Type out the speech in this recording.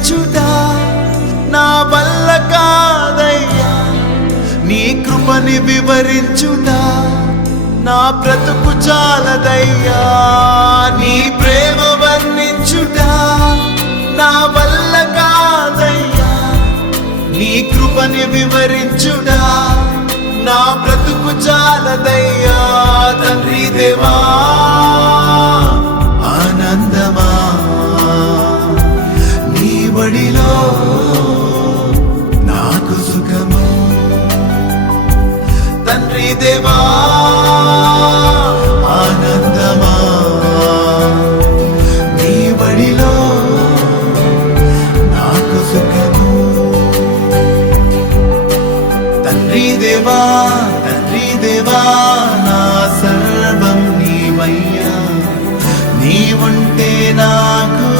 స్తుతించుట నా వల్ల కాదయ్యా, నీ కృపని వివరించుట నా బ్రతుకు చాలదయ్యా, నీ ప్రేమ వర్ణించుట నా వల్ల కాదయ్యా, నీ కృపని వివరించుట నా బ్రతుకు చాలదయ్యా. తండ్రి దేవా